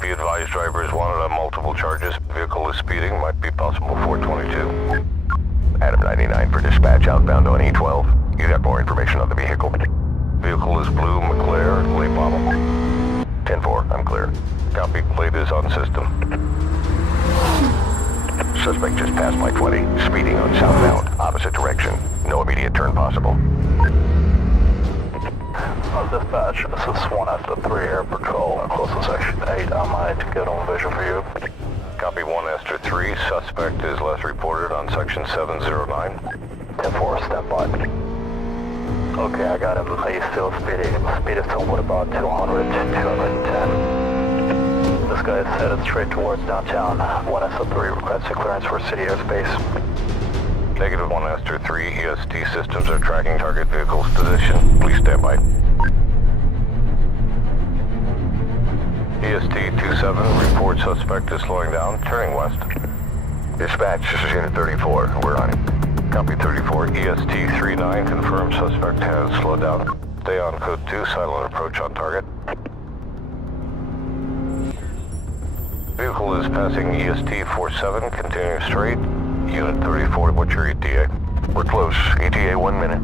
Be advised, driver is wanted on multiple charges. Vehicle is speeding, might be possible 422. Adam 99 for dispatch outbound on E12. You got more information on the vehicle? Vehicle is blue, McLaren, late model. 10-4, I'm clear. Copy, plate is on system. Suspect just passed my 20, speeding on southbound, opposite direction. No immediate turn possible. Dispatch, this is 1 after 3 Air Patrol, close to Section 8. I'm ready to get on vision for you. Copy 1 Esther 3, suspect is last reported on Section 709. 10-4, stand by. Okay, I got him. He's still speeding. Speed is somewhat about 200 to 210. This guy is headed straight towards downtown. 1 Esther 3 requesting clearance for city airspace. Negative 1 Esther 3, EST systems are tracking target vehicle's position. Please stand by. EST 27, report suspect is slowing down, turning west. Dispatch, this is Unit 34. We're on him. Copy 34, EST 39, confirmed suspect has slowed down. Stay on code 2, silent approach on target. Vehicle is passing EST 47, continuing straight. Unit 34, what's your ETA? We're close. ETA 1 minute.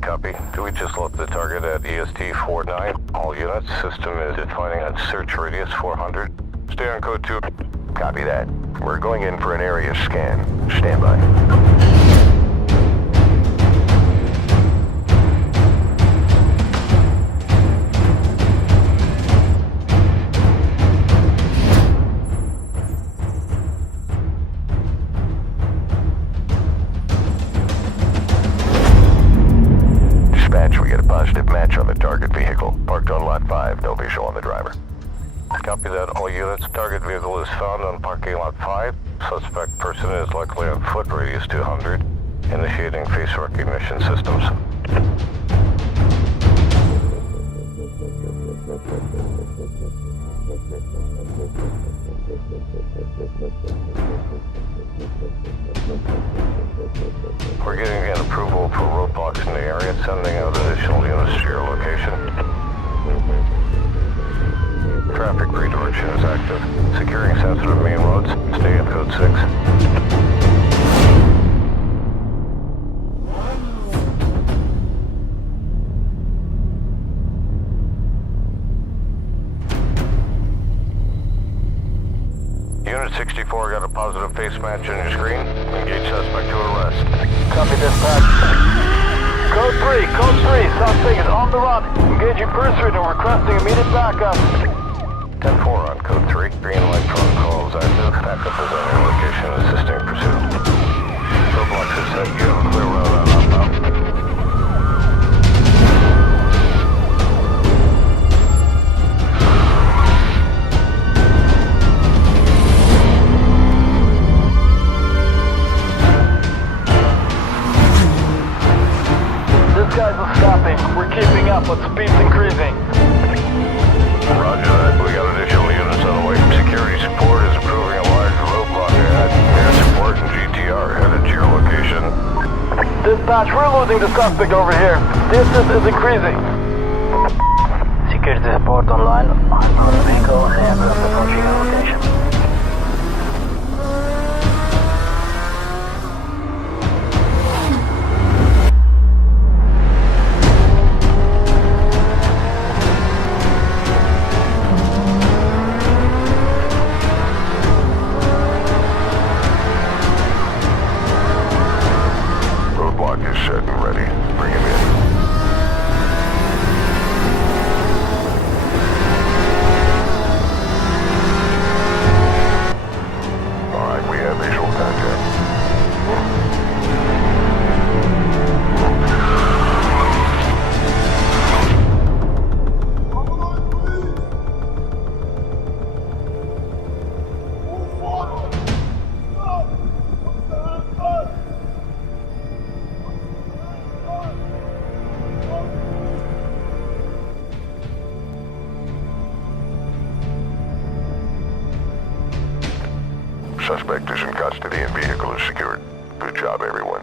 Copy. Do we just load the target at EST 49? All units, system is defining a search radius 400. Stay on code 2. Copy that. We're going in for an area scan. Stand by. Dispatch, we get a positive match on the target vehicle. Parked on lot 5, no visual on the driver. Copy that, all units. Target vehicle is found on parking lot 5. Suspect person is likely on foot, radius 200. Initiating face recognition systems. We're getting an approval for roadblocks in the area, sending out additional units to your location. Traffic redirection is active. Securing sensitive main roads. Stay in code 6. Unit 64 got a positive face match on your screen. Engage suspect to arrest. Copy dispatch. Code 3, suspect is on the run. Engaging pursuit and requesting immediate backup. 10-4 on code 3. Green light phone call is active. Backup is on your location assisting pursuit. Roadblocks is set. You have a clear route on outbound. This guy's not stopping. We're keeping up, but speed's increasing. Roger that. We got additional units on the way. Security support is approving a large roadblock ahead. Air support and GTR headed to your location. Dispatch, we're losing the suspect over here. Distance is increasing. Security support online. I'm on the vehicle and approaching your location. Roadblock is set and ready. Bring him in. All right, we have visual contact. Suspect is in custody and vehicle is secured. Good job, everyone.